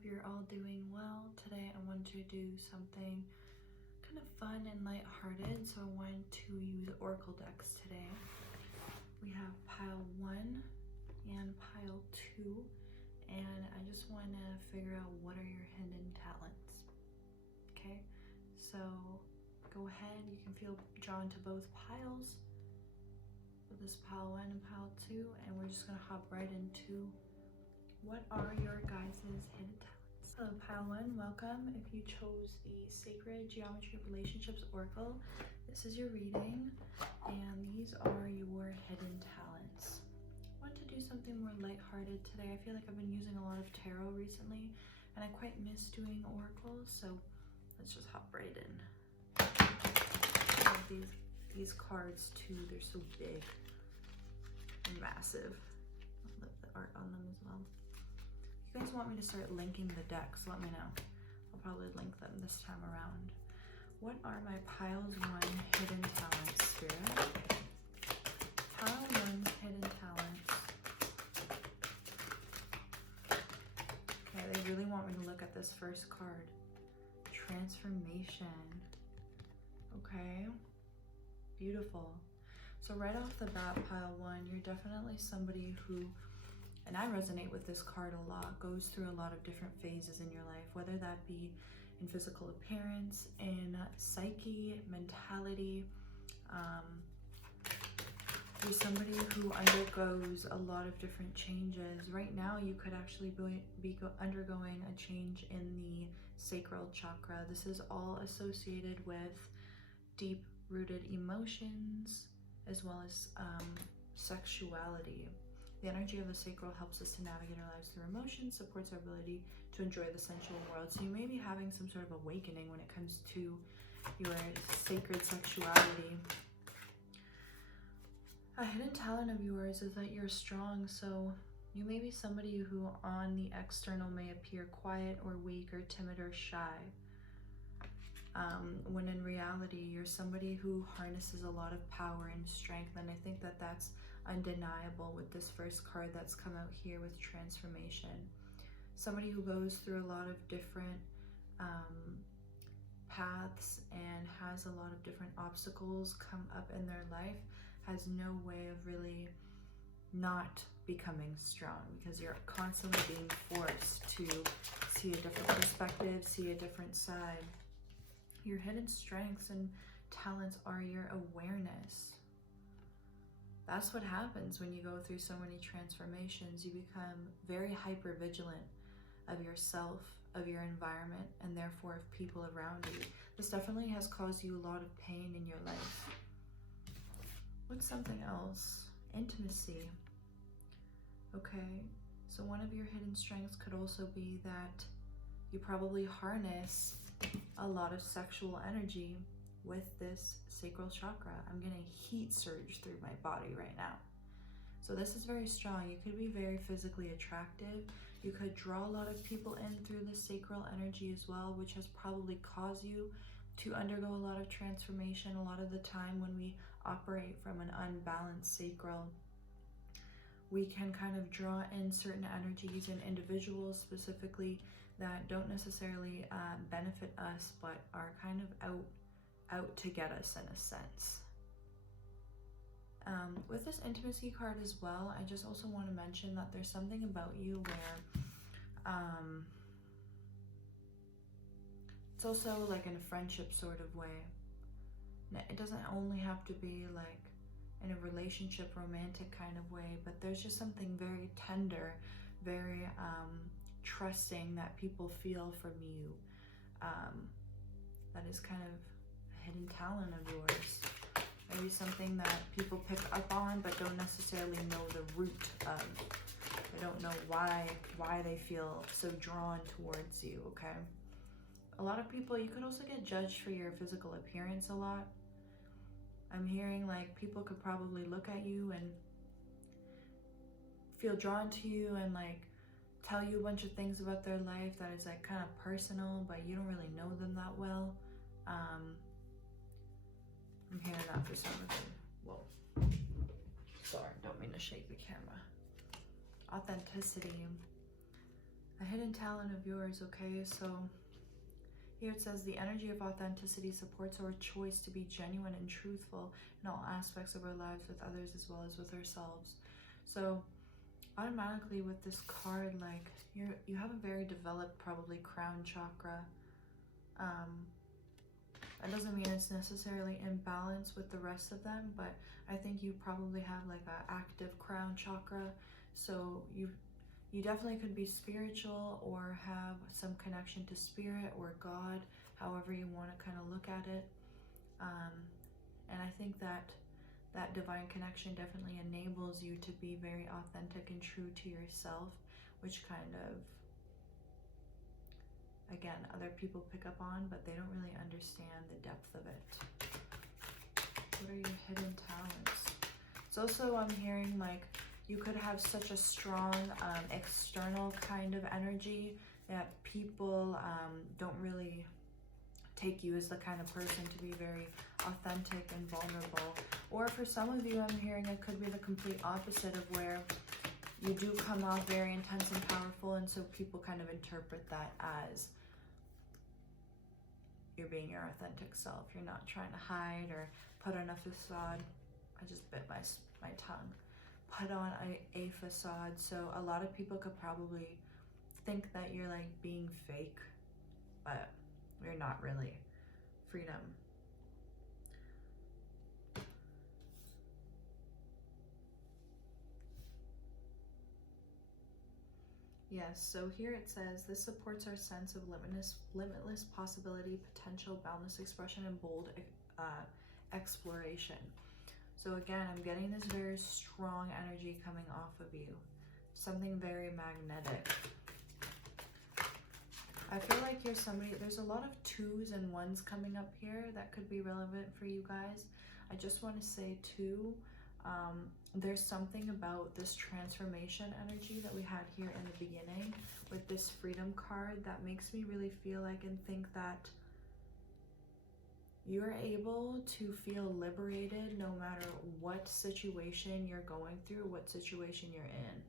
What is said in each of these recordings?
hope you're all doing well. Today I wanted to do something kind of fun and lighthearted, so I wanted to use oracle decks today. We have pile 1 and pile 2, and I just want to figure out what are your hidden talents. Okay, so go ahead, you can feel drawn to both piles. So this pile 1 and pile 2, and we're just gonna hop right into what are your guys' hidden talents. Hello pile 1, welcome. If you chose the Sacred Geometry of Relationships Oracle, this is your reading, and these are your hidden talents. I want to do something more lighthearted today. I feel like I've been using a lot of tarot recently, and I quite miss doing oracles, so let's just hop right in. I love these cards too, they're so big and massive. I love the art on them as well. If you guys want me to start linking the decks, let me know. I'll probably link them this time around. What are my piles 1 hidden talents, Spirit? Pile 1's hidden talents. Okay, they really want me to look at this first card. Transformation. Okay, beautiful. So right off the bat, pile 1, you're definitely somebody who, and I resonate with this card a lot, goes through a lot of different phases in your life, whether that be in physical appearance, in psyche, mentality. You're somebody who undergoes a lot of different changes. Right now, you could actually be undergoing a change in the sacral chakra. This is all associated with deep-rooted emotions, as well as sexuality. The energy of the sacral helps us to navigate our lives through emotions, supports our ability to enjoy the sensual world. So you may be having some sort of awakening when it comes to your sacred sexuality. A hidden talent of yours is that you're strong, so you may be somebody who on the external may appear quiet or weak or timid or shy. When in reality, you're somebody who harnesses a lot of power and strength, and I think that that's undeniable with this first card that's come out here with transformation. Somebody who goes through a lot of different paths and has a lot of different obstacles come up in their life has no way of really not becoming strong, because you're constantly being forced to see a different perspective, see a different side. Your hidden strengths and talents are your awareness. That's what happens when you go through so many transformations. You become very hyper vigilant of yourself, of your environment, and therefore of people around you. This definitely has caused you a lot of pain in your life. What's something else? Intimacy. Okay, so one of your hidden strengths could also be that you probably harness a lot of sexual energy with this sacral chakra. I'm getting heat surge through my body right now. So this is very strong. You could be very physically attractive. You could draw a lot of people in through the sacral energy as well, which has probably caused you to undergo a lot of transformation. A lot of the time when we operate from an unbalanced sacral, we can kind of draw in certain energies and individuals specifically that don't necessarily benefit us, but are kind of out to get us in a sense. With this intimacy card as well, I just also want to mention that there's something about you where it's also like in a friendship sort of way. It doesn't only have to be like in a relationship, romantic kind of way, but there's just something very tender, very trusting that people feel from you. That is kind of a hidden talent of yours. Maybe something that people pick up on but don't necessarily know the root of. They don't know why they feel so drawn towards you, okay? A lot of people, you could also get judged for your physical appearance a lot. I'm hearing like people could probably look at you and feel drawn to you and like tell you a bunch of things about their life that is like kind of personal, but you don't really know them that well. I'm hearing that for some of them. Whoa. Sorry, don't mean to shake the camera. Authenticity. a hidden talent of yours, okay? So here it says the energy of authenticity supports our choice to be genuine and truthful in all aspects of our lives with others as well as with ourselves. So automatically with this card, like you have a very developed probably crown chakra. That doesn't mean it's necessarily in balance with the rest of them, but I think you probably have like an active crown chakra. So you definitely could be spiritual or have some connection to spirit or God, however you want to kind of look at it. And I think that that divine connection definitely enables you to be very authentic and true to yourself, which kind of, again, other people pick up on, but they don't really understand the depth of it. What are your hidden talents? It's also, I'm hearing like you could have such a strong external kind of energy that people don't really take you as the kind of person to be very authentic and vulnerable. Or for some of you, I'm hearing it could be the complete opposite of where you do come off very intense and powerful, and so people kind of interpret that as you're being your authentic self. You're not trying to hide or put on a facade. I just bit my tongue. Put on a facade. So a lot of people could probably think that you're like being fake, but you're not really. Freedom. Yes, so here it says, this supports our sense of limitless possibility, potential, boundless expression, and bold exploration. So again, I'm getting this very strong energy coming off of you. Something very magnetic. I feel like you're somebody, there's a lot of 2s and 1s coming up here that could be relevant for you guys. I just want to say too, there's something about this transformation energy that we had here in the beginning with this freedom card that makes me really feel like and think that you're able to feel liberated no matter what situation you're going through, what situation you're in.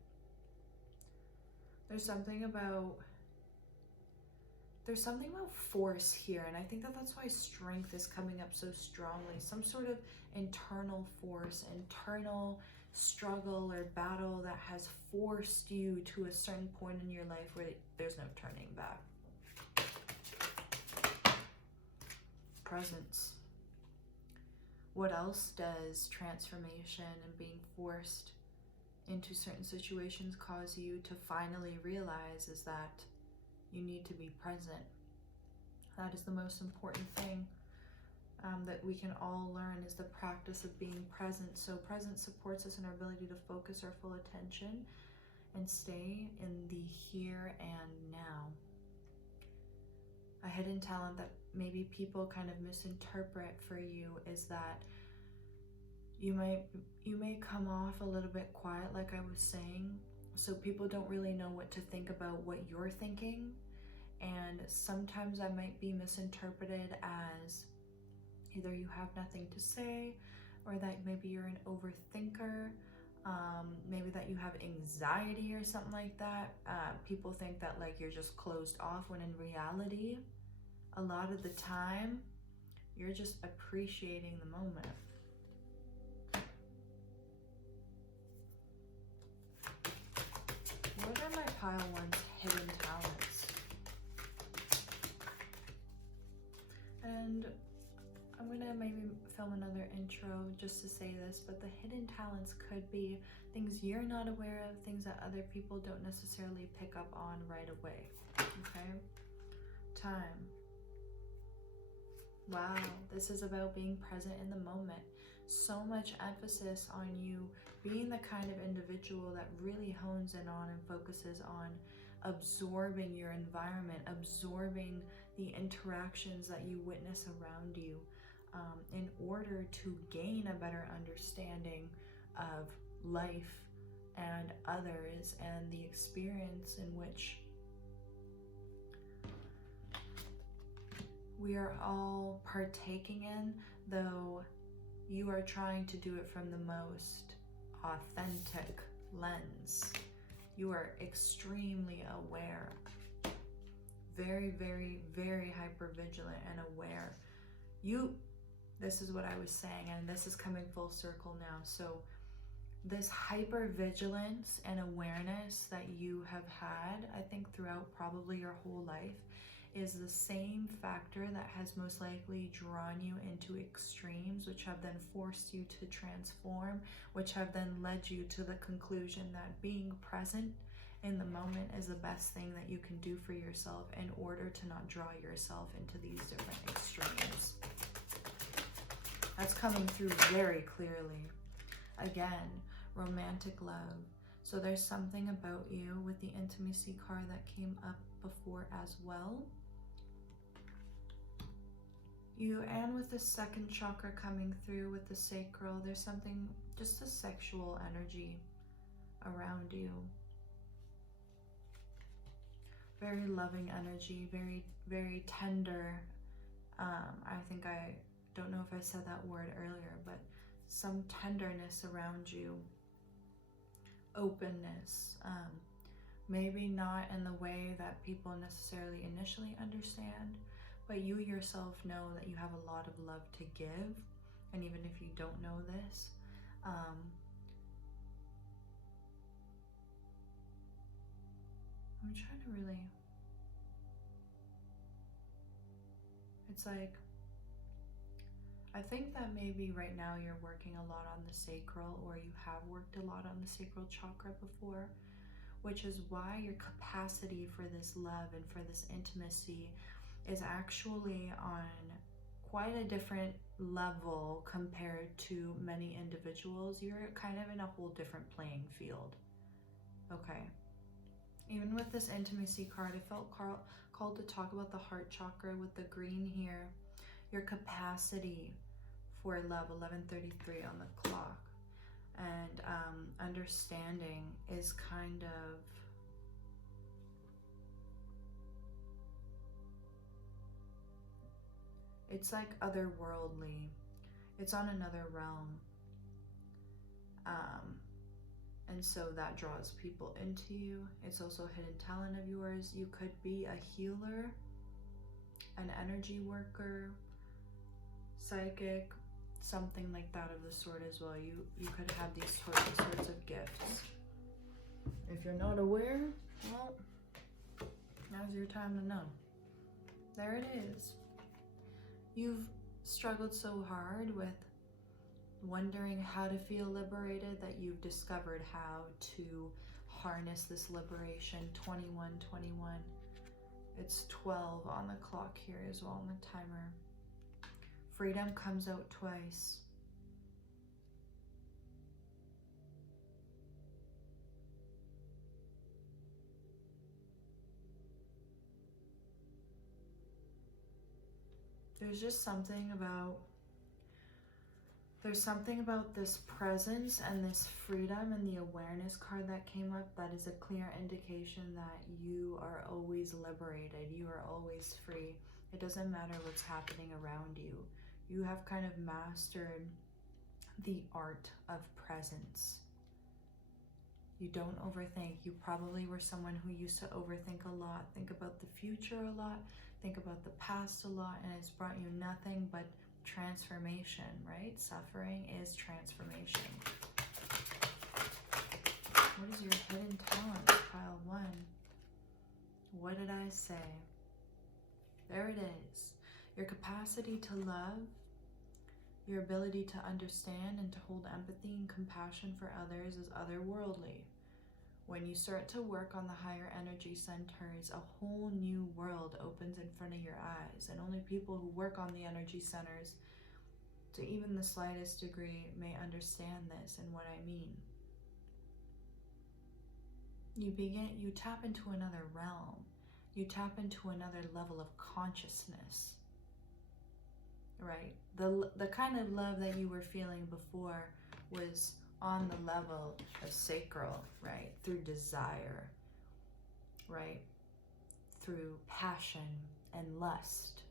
There's something about force here, and I think that that's why strength is coming up so strongly. Some sort of internal force, internal struggle or battle that has forced you to a certain point in your life where there's no turning back. Presence. What else does transformation and being forced into certain situations cause you to finally realize is that you need to be present. That is the most important thing that we can all learn, is the practice of being present. So presence supports us in our ability to focus our full attention and stay in the here and now. A hidden talent that maybe people kind of misinterpret for you is that you may come off a little bit quiet, like I was saying, so people don't really know what to think about what you're thinking. And sometimes that might be misinterpreted as either you have nothing to say, or that maybe you're an overthinker, maybe that you have anxiety or something like that. People think that like you're just closed off, when in reality, a lot of the time, you're just appreciating the moment. What are my pile one's hidden talents? And I'm gonna maybe film another intro just to say this, but the hidden talents could be things you're not aware of, things that other people don't necessarily pick up on right away, okay? Time. Wow, this is about being present in the moment. So much emphasis on you being the kind of individual that really hones in on and focuses on absorbing your environment, absorbing the interactions that you witness around you, in order to gain a better understanding of life and others and the experience in which we are all partaking in, though you are trying to do it from the most authentic lens. You are extremely aware. Very, very, very hypervigilant and aware. This is what I was saying, and this is coming full circle now. So this hypervigilance and awareness that you have had, I think throughout probably your whole life, is the same factor that has most likely drawn you into extremes, which have then forced you to transform, which have then led you to the conclusion that being present in the moment is the best thing that you can do for yourself in order to not draw yourself into these different extremes. That's coming through very clearly. Again, romantic love. So there's something about you with the intimacy card that came up before as well. And with the second chakra coming through with the sacral, there's something, just a sexual energy around you. Very loving energy, very, very tender. I think I don't know if I said that word earlier, but some tenderness around you. Openness. Maybe not in the way that people necessarily initially understand, but you yourself know that you have a lot of love to give. And even if you don't know this, I'm trying to really, it's like, I think that maybe right now you're working a lot on the sacral, or you have worked a lot on the sacral chakra before, which is why your capacity for this love and for this intimacy is actually on quite a different level compared to many individuals. You're kind of in a whole different playing field. Okay. Even with this intimacy card, I felt called to talk about the heart chakra with the green here. Your capacity for love, 11:33 on the clock. And understanding is kind of, it's like otherworldly. It's on another realm. And so that draws people into you. It's also a hidden talent of yours. You could be a healer, an energy worker, psychic, something like that of the sort as well. You could have these sorts of gifts. If you're not aware, well, now's your time to know. There it is. You've struggled so hard with wondering how to feel liberated that you've discovered how to harness this liberation. 21:21. It's 12 on the clock here as well on the timer. Freedom comes out twice. There's something about this presence and this freedom and the awareness card that came up that is a clear indication that you are always liberated. You are always free. It doesn't matter what's happening around you. You have kind of mastered the art of presence. You don't overthink. You probably were someone who used to overthink a lot, think about the future a lot, think about the past a lot, and it's brought you nothing but transformation, right? Suffering is transformation. What is your hidden talent, pile 1? What did I say? There it is. Your capacity to love, your ability to understand and to hold empathy and compassion for others is otherworldly. When you start to work on the higher energy centers, a whole new world opens in front of your eyes, and only people who work on the energy centers to even the slightest degree may understand this and what I mean. You tap into another realm. You tap into another level of consciousness, right? The kind of love that you were feeling before was on the level of sacral, right? Through desire, right? Through passion and lust.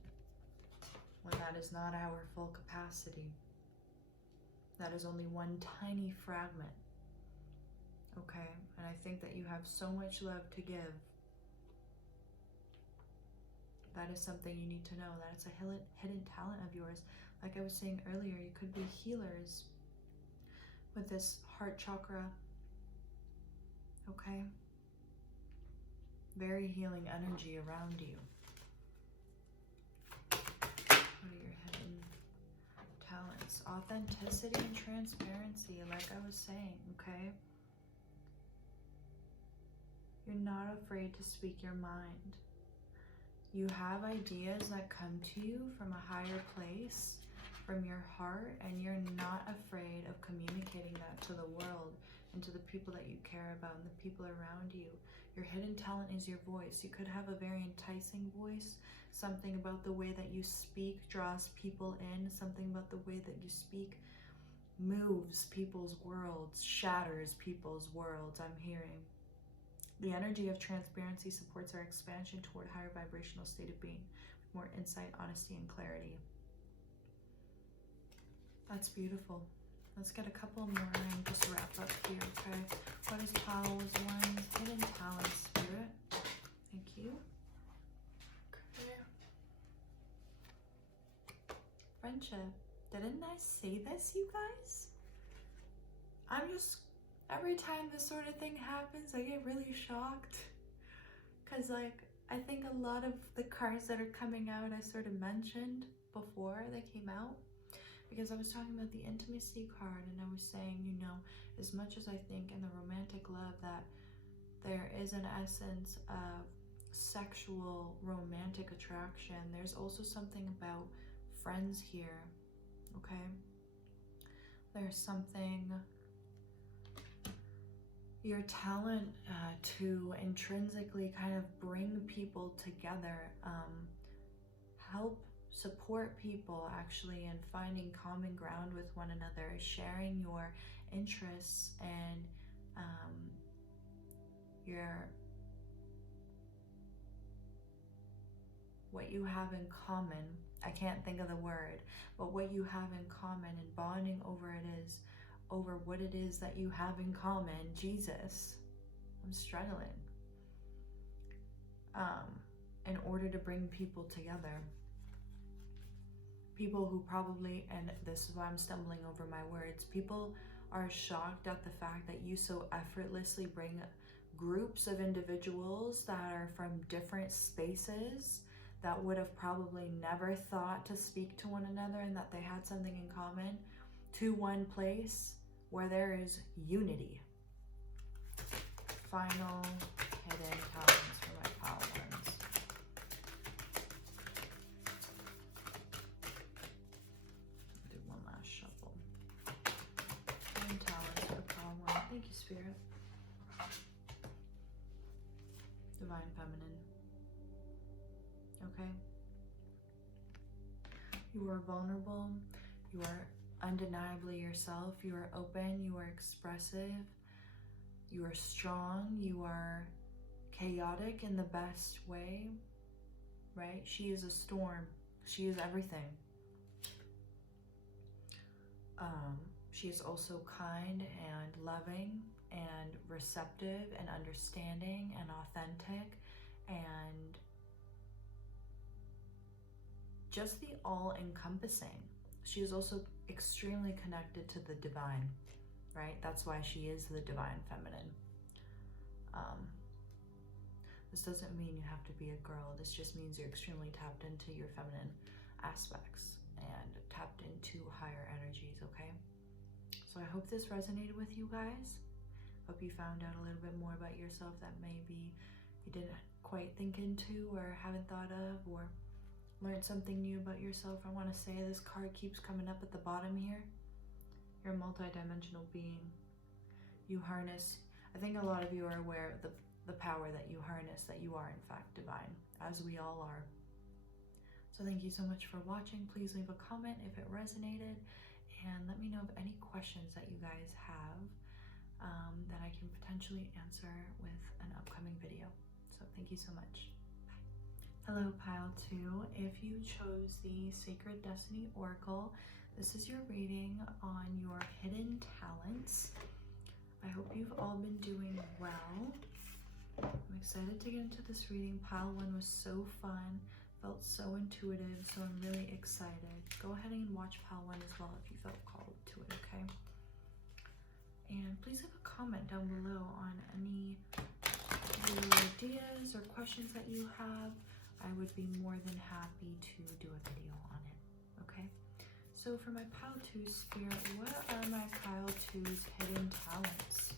When that is not our full capacity. That is only one tiny fragment Okay, and I think that you have so much love to give. That is something you need to know. That it's a hidden talent of yours. Like I was saying earlier, you could be healers with this heart chakra. Okay? Very healing energy around you. What are your hidden talents? Authenticity and transparency, like I was saying, okay? You're not afraid to speak your mind. You have ideas that come to you from a higher place, from your heart, and you're not afraid of communicating that to the world and to the people that you care about and the people around you. Your hidden talent is your voice. You could have a very enticing voice. Something about the way that you speak draws people in. Something about the way that you speak moves people's worlds, shatters people's worlds, I'm hearing. The energy of transparency supports our expansion toward higher vibrational state of being, with more insight, honesty, and clarity. That's beautiful. Let's get a couple more and just wrap up here, okay? What is Powell's one hidden talent, Spirit? Thank you. Okay. Friendship. Didn't I say this, you guys? I'm just... Every time this sort of thing happens, I get really shocked. Because, like, I think a lot of the cards that are coming out, I sort of mentioned before they came out. Because I was talking about the intimacy card, and I was saying, you know, as much as I think in the romantic love that there is an essence of sexual romantic attraction, there's also something about friends here, okay? There's something... your talent to intrinsically kind of bring people together, help support people actually in finding common ground with one another, sharing your interests and what you have in common. I can't think of the word, but what you have in common and bonding over what it is that you have in common. Jesus, I'm struggling. In order to bring people together. People who probably, and this is why I'm stumbling over my words, people are shocked at the fact that you so effortlessly bring groups of individuals that are from different spaces that would have probably never thought to speak to one another and that they had something in common to one place where there is unity. Final hidden talents for my power ones. Do one last shuffle. Hidden talents for power one. Thank you, Spirit. Divine Feminine. Okay. You are vulnerable. You are undeniably yourself. You are open. You are expressive. You are strong. You are chaotic in the best way, right? She is a storm. She is everything. She is also kind and loving and receptive and understanding and authentic and just the all-encompassing. She is also extremely connected to the divine, right? That's why she is the divine feminine. This doesn't mean you have to be a girl. This just means you're extremely tapped into your feminine aspects and tapped into higher energies, okay? So I hope this resonated with you guys. Hope you found out a little bit more about yourself that maybe you didn't quite think into or haven't thought of, or learned something new about yourself. I want to say this card keeps coming up at the bottom here. You're a multi-dimensional being. You harness, I think a lot of you are aware of the power that you harness, that you are in fact divine, as we all are. So thank you so much for watching. Please leave a comment if it resonated, and let me know of any questions that you guys have that I can potentially answer with an upcoming video. So thank you so much. Hello, Pile 2. If you chose the Sacred Destiny Oracle, this is your reading on your hidden talents. I hope you've all been doing well. I'm excited to get into this reading. Pile 1 was so fun, felt so intuitive, so I'm really excited. Go ahead and watch Pile 1 as well if you felt called to it, okay? And please leave a comment down below on any ideas or questions that you have. I would be more than happy to do a video on it, okay? So for my Pile 2 spirit, what are my Pile 2's hidden talents?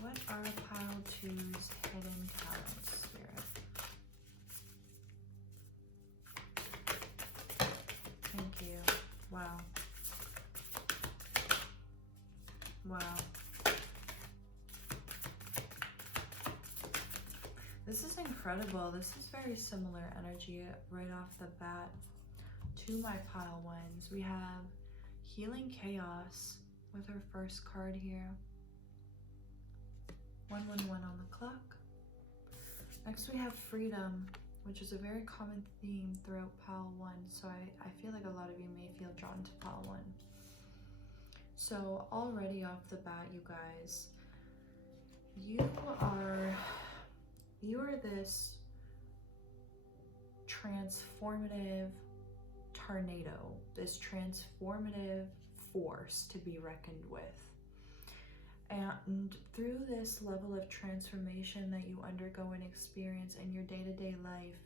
What are Pile 2's hidden talents, spirit? Thank you. Wow. Wow. This is incredible. This is very similar energy right off the bat to my Pile 1s. We have Healing Chaos with our first card here. 111 on the clock. Next we have Freedom, which is a very common theme throughout Pile 1. So I feel like a lot of you may feel drawn to Pile 1. So already off the bat, you guys, you are this transformative tornado, this transformative force to be reckoned with. And through this level of transformation that you undergo and experience in your day-to-day life,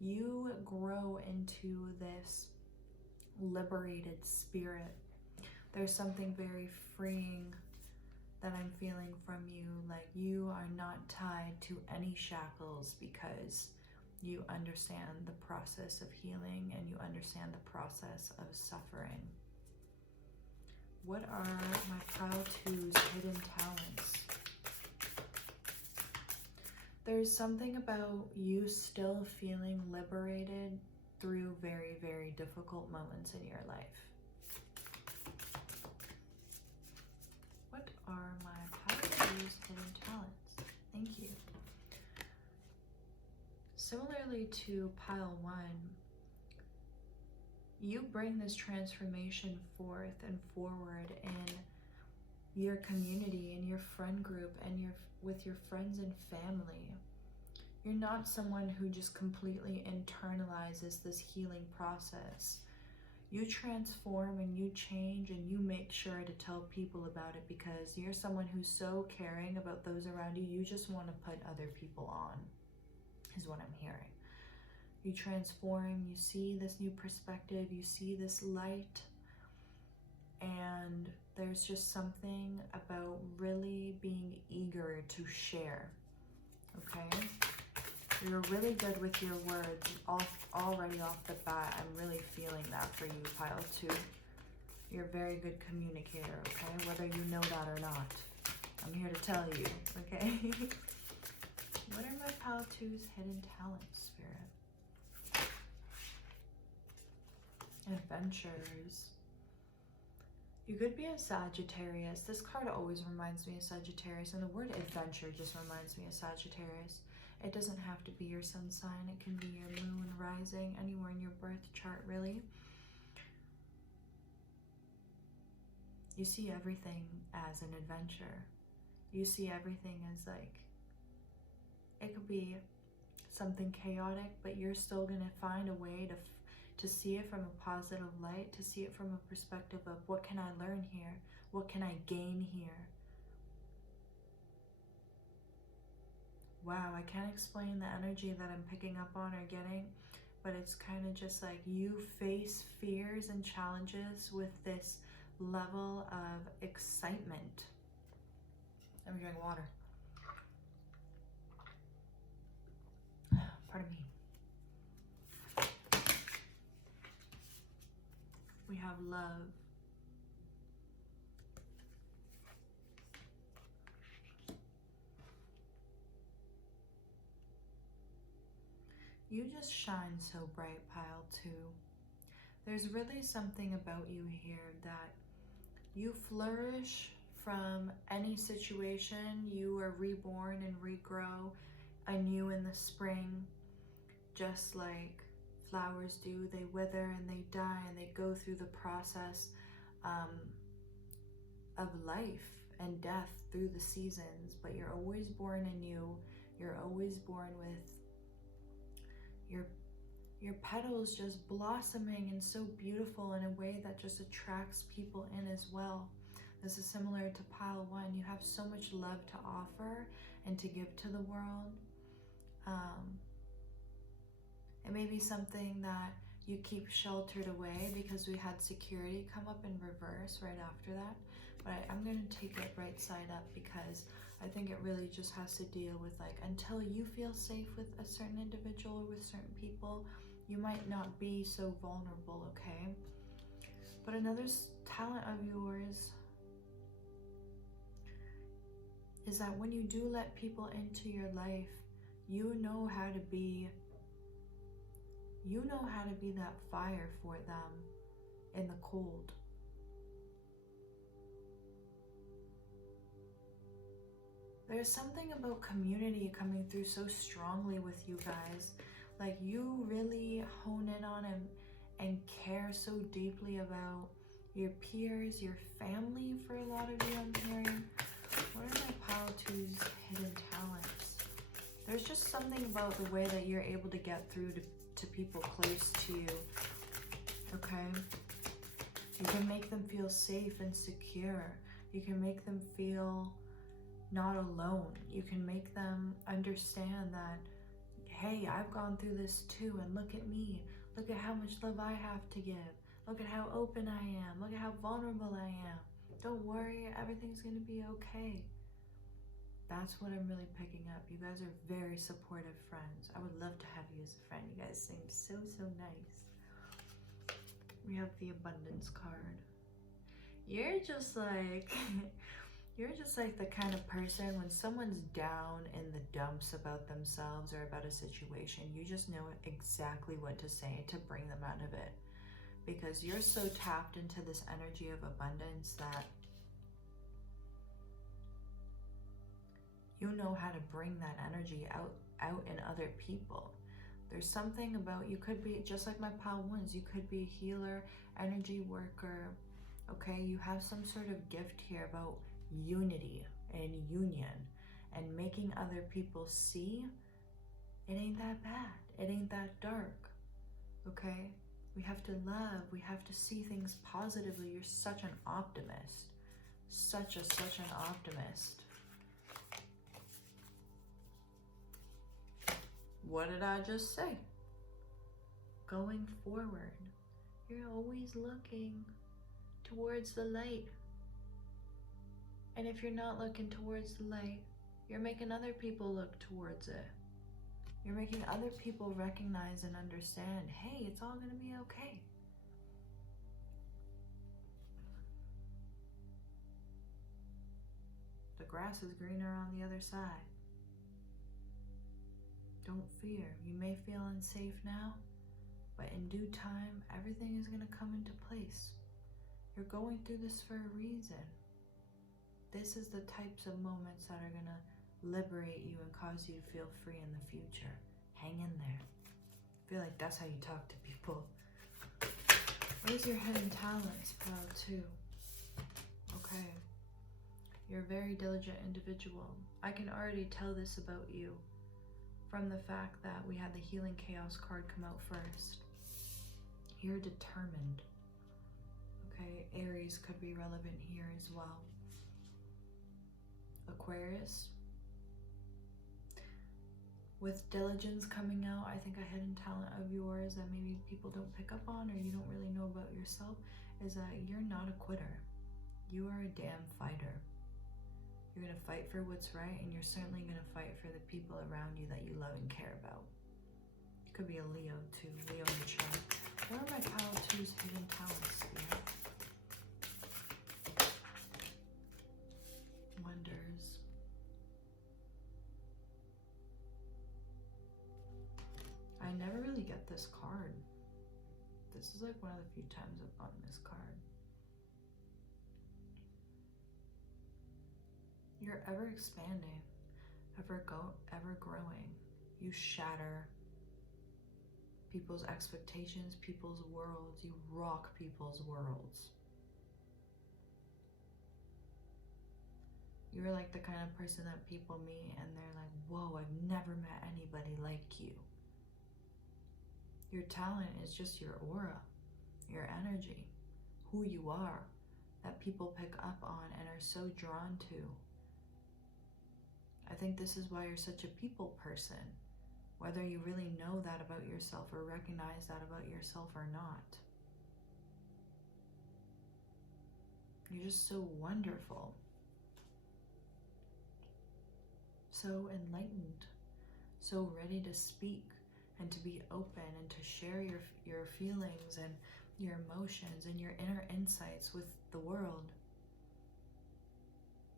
you grow into this liberated spirit. There's something very freeing that I'm feeling from you, like you are not tied to any shackles because you understand the process of healing and you understand the process of suffering. What are my Pile 2's hidden talents? There's something about you still feeling liberated through very, very difficult moments in your life. What are my Pile 2's hidden talents? Thank you. Similarly to Pile 1, you bring this transformation forth and forward in your community, in your friend group, and with your friends and family. You're not someone who just completely internalizes this healing process. You transform and you change and you make sure to tell people about it because you're someone who's so caring about those around you. You just want to put other people on, is what I'm hearing. You transform, you see this new perspective, you see this light, and there's just something about really being eager to share, okay? You're really good with your words already off the bat. I'm really feeling that for you, Pile 2. You're a very good communicator, okay? Whether you know that or not. I'm here to tell you, okay? What are my Pile 2's hidden talents, Spirit? Adventures. You could be a Sagittarius. This card always reminds me of Sagittarius, and the word adventure just reminds me of Sagittarius. It doesn't have to be your sun sign. It can be your moon, rising, anywhere in your birth chart, really. You see everything as an adventure. You see everything as like, it could be something chaotic, but you're still going to find a way to see it from a positive light, to see it from a perspective of what can I learn here? What can I gain here? Wow, I can't explain the energy that I'm picking up on or getting, but it's kind of just like you face fears and challenges with this level of excitement. Let me drink water. Pardon me. We have love. You just shine so bright, Pile 2. There's really something about you here that you flourish from any situation. You are reborn and regrow anew in the spring, just like flowers do. They wither and they die and they go through the process of life and death through the seasons, but you're always born anew. You're always born with your petals just blossoming and so beautiful in a way that just attracts people in as well. This is similar to pile 1. You have so much love to offer and to give to the world. It may be something that you keep sheltered away because we had security come up in reverse right after that. But I'm going to take it right side up because I think it really just has to deal with, like, until you feel safe with a certain individual or with certain people, you might not be so vulnerable, okay? But another talent of yours is that when you do let people into your life, you know how to be that fire for them in the cold. There's something about community coming through so strongly with you guys. Like, you really hone in on and care so deeply about your peers, your family for a lot of you, I'm hearing. What are my pile 2's hidden talents? There's just something about the way that you're able to get through to people close to you, okay? You can make them feel safe and secure. You can make them feel not alone. You can make them understand that, hey, I've gone through this too, and look at me. Look at how much love I have to give. Look at how open I am. Look at how vulnerable I am. Don't worry, everything's gonna be okay. That's what I'm really picking up. You guys are very supportive friends. I would love to have you as a friend. You guys seem so, so nice. We have the abundance card. You're just like, you're just like the kind of person when someone's down in the dumps about themselves or about a situation, you just know exactly what to say to bring them out of it. Because you're so tapped into this energy of abundance that you know how to bring that energy out in other people. There's something about, you could be just like my pile 1s, you could be a healer, energy worker, okay? You have some sort of gift here about unity and union and making other people see it ain't that bad, it ain't that dark, okay? We have to love, we have to see things positively. You're such an optimist, such an optimist. What did I just say? Going forward, you're always looking towards the light. And if you're not looking towards the light, you're making other people look towards it. You're making other people recognize and understand, hey, it's all gonna be okay. The grass is greener on the other side. Don't fear. You may feel unsafe now, but in due time, everything is gonna come into place. You're going through this for a reason. This is the types of moments that are gonna liberate you and cause you to feel free in the future. Hang in there. I feel like that's how you talk to people. What is your hidden talents, pile 2? Okay. You're a very diligent individual. I can already tell this about you from the fact that we had the Healing Chaos card come out first. You're determined. Okay, Aries could be relevant here as well. Aquarius. With diligence coming out, I think a hidden talent of yours that maybe people don't pick up on or you don't really know about yourself is that you're not a quitter. You are a damn fighter. You're gonna fight for what's right, and you're certainly gonna fight for the people around you that you love and care about. You could be a Leo too, Leo in the chart. What are my pile 2's hidden talents here? Wonders. I never really get this card. This is like one of the few times I've gotten this card. You're ever expanding, ever growing. You shatter people's expectations, people's worlds. You rock people's worlds. You're like the kind of person that people meet and they're like, whoa, I've never met anybody like you. Your talent is just your aura, your energy, who you are, that people pick up on and are so drawn to. I think this is why you're such a people person, whether you really know that about yourself or recognize that about yourself or not. You're just so wonderful, so enlightened, so ready to speak and to be open and to share your feelings and your emotions and your inner insights with the world.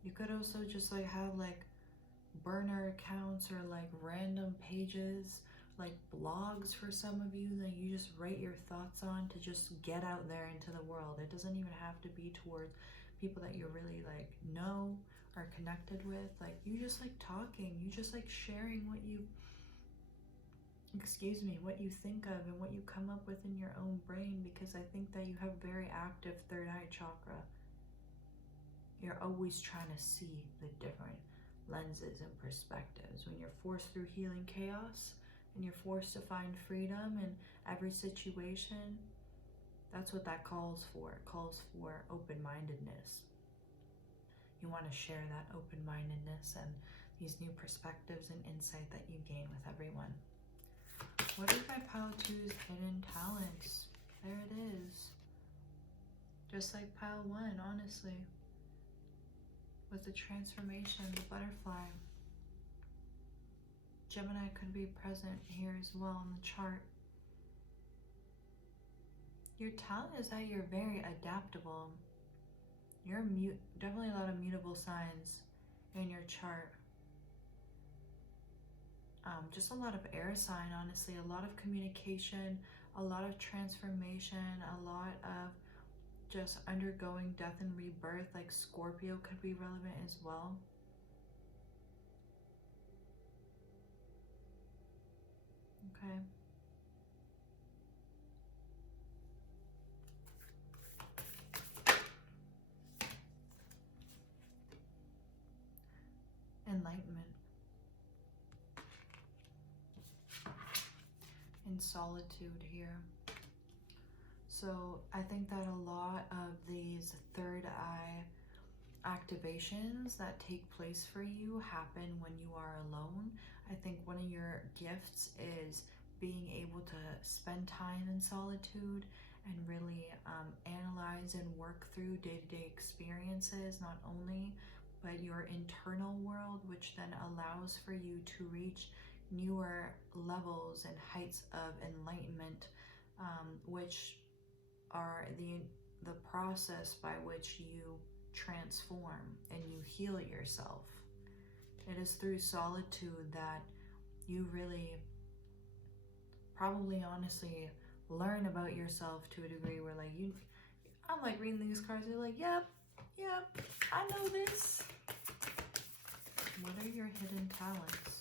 You could also just like have like burner accounts or like random pages, like blogs for some of you that you just write your thoughts on to just get out there into the world. It doesn't even have to be towards people that you really like know or connected with. Like you just like talking, you just like sharing what you what you think of and what you come up with in your own brain, because I think that you have very active third eye chakra. You're always trying to see the different lenses and perspectives. When you're forced through healing chaos and you're forced to find freedom in every situation, that's what that calls for. It calls for open-mindedness. You want to share that open-mindedness and these new perspectives and insight that you gain with everyone. What is my pile 2's hidden talents? There it is. Just like pile 1, honestly. With the transformation, the butterfly. Gemini could be present here as well in the chart. Your talent is that you're very adaptable. You're definitely a lot of mutable signs in your chart. Just a lot of air sign, honestly. A lot of communication, a lot of transformation, a lot of just undergoing death and rebirth. Like Scorpio could be relevant as well. Okay. Enlightenment. And solitude here. So I think that a lot of these third eye activations that take place for you happen when you are alone. I think one of your gifts is being able to spend time in solitude and really analyze and work through day-to-day experiences, not only but your internal world, which then allows for you to reach newer levels and heights of enlightenment, which are the process by which you transform and you heal yourself. It is through solitude that you really probably honestly learn about yourself to a degree where like I'm like reading these cards, you're like, yep, I know this. What are your hidden talents?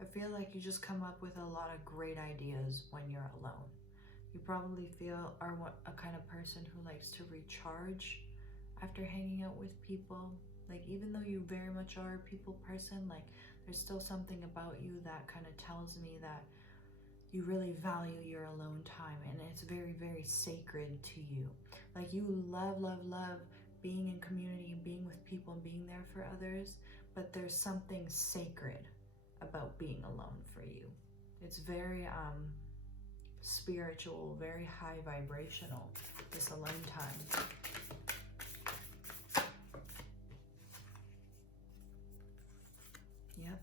I feel like you just come up with a lot of great ideas when you're alone. You probably are a kind of person who likes to recharge after hanging out with people. Like even though you very much are a people person, like there's still something about you that kind of tells me that you really value your alone time and it's very, very sacred to you. Like you love being in community and being with people and being there for others, but there's something sacred about being alone for you. It's very spiritual, very high vibrational, this alone time. Yep.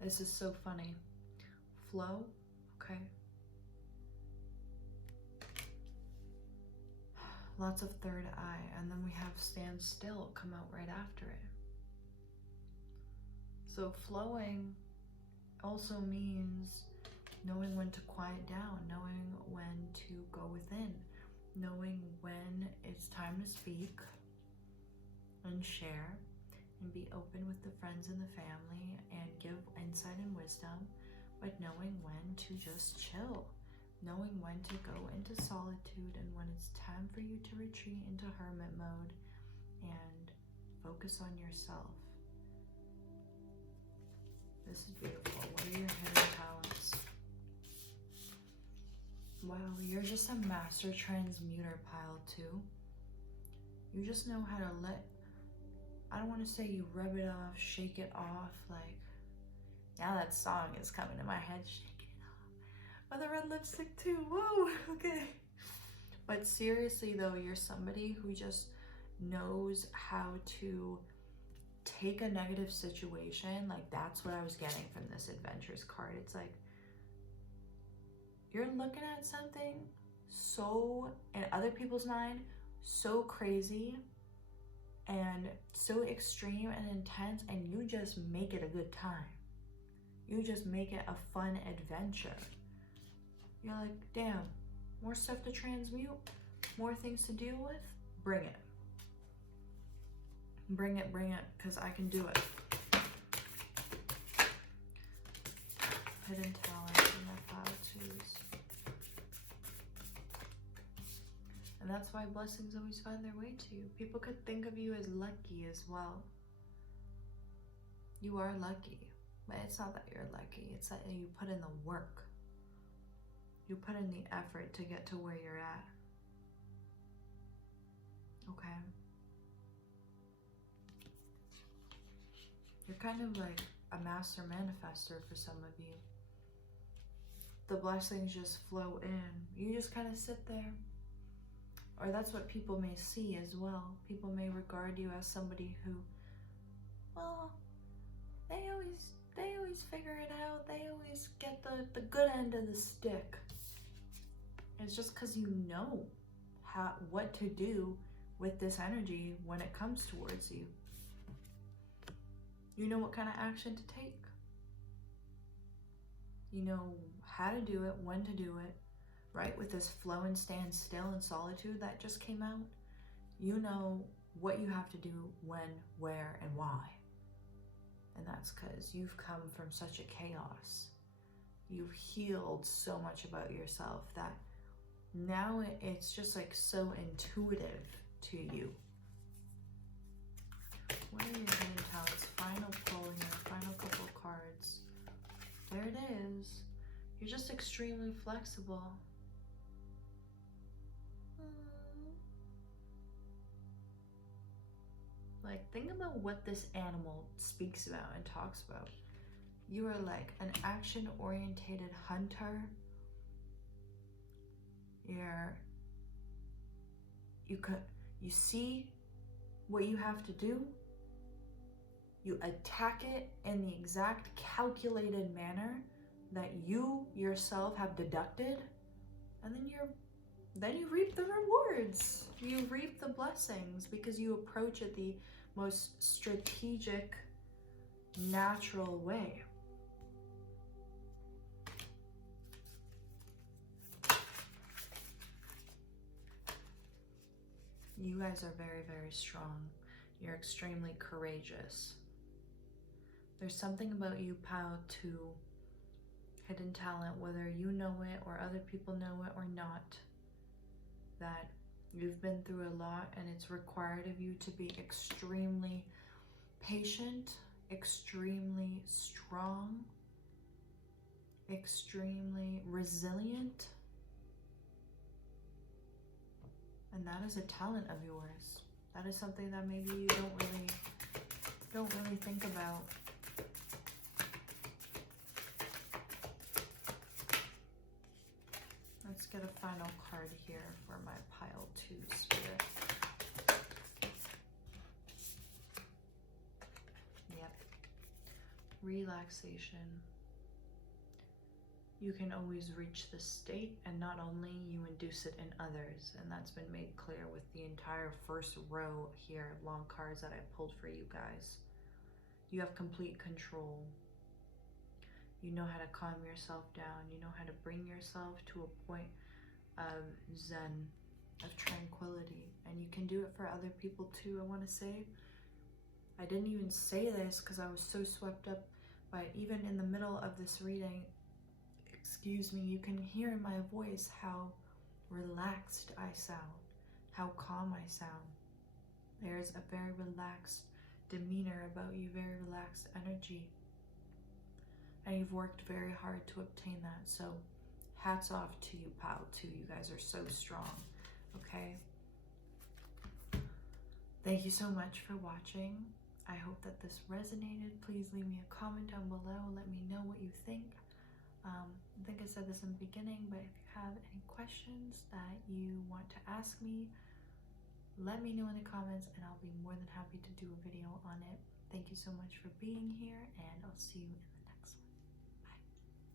This is so funny. Flow, okay. Lots of third eye, and then we have stand still come out right after it. So flowing also means knowing when to quiet down, knowing when to go within, knowing when it's time to speak and share and be open with the friends and the family and give insight and wisdom, but knowing when to just chill, knowing when to go into solitude and when it's time for you to retreat into hermit mode and focus on yourself. This is beautiful. What are your hidden talents? Wow, you're just a master transmuter, pile 2. You just know how to let, I don't want to say you rub it off, shake it off, like, now that song is coming to my head, shake it off. But the red lipstick too, whoa, okay. But seriously though, you're somebody who just knows how to take a negative situation. Like, that's what I was getting from this adventures card. It's like, you're looking at something so, in other people's mind, so crazy and so extreme and intense, and you just make it a good time. You just make it a fun adventure. You're like, damn, more stuff to transmute, more things to deal with, bring it. Bring it, because I can do it. Hidden talent in my pile 2s. And that's why blessings always find their way to you. People could think of you as lucky as well. You are lucky, but it's not that you're lucky. It's that you put in the work. You put in the effort to get to where you're at. Okay? You're kind of like a master manifester for some of you. The blessings just flow in. You just kind of sit there. Or that's what people may see as well. People may regard you as somebody who, well, they always figure it out. They always get the good end of the stick. It's just because you know what to do with this energy when it comes towards you. You know what kind of action to take. You know how to do it, when to do it, right? With this flow and stand still and solitude that just came out, you know what you have to do, when, where, and why. And that's because you've come from such a chaos. You've healed so much about yourself that now it's just like so intuitive to you. What are your hidden talents? Final pull here, final couple of cards. There it is. You're just extremely flexible. Like, think about what this animal speaks about and talks about. You are like an action-orientated hunter. You see what you have to do. You attack it in the exact calculated manner that you yourself have deducted, and then you reap the rewards. You reap the blessings because you approach it the most strategic, natural way. You guys are very, very strong. You're extremely courageous. There's something about you, pile 2, hidden talent, whether you know it or other people know it or not, that you've been through a lot, and it's required of you to be extremely patient, extremely strong, extremely resilient. And that is a talent of yours. That is something that maybe you don't really think about. Let's get a final card here for my pile 2 spirit. Yep. Relaxation. You can always reach this state, and not only you induce it in others, and that's been made clear with the entire first row here of long cards that I pulled for you guys. You have complete control. You know how to calm yourself down. You know how to bring yourself to a point of zen, of tranquility, and you can do it for other people too. I want to say, I didn't even say this because I was so swept up by, even in the middle of this reading, excuse me, you can hear in my voice how relaxed I sound, how calm I sound. There's a very relaxed demeanor about you, very relaxed energy. And you've worked very hard to obtain that. So hats off to you, pal, too. You guys are so strong, okay? Thank you so much for watching. I hope that this resonated. Please leave me a comment down below. Let me know what you think. I think I said this in the beginning, but if you have any questions that you want to ask me, let me know in the comments and I'll be more than happy to do a video on it. Thank you so much for being here, and I'll see you in the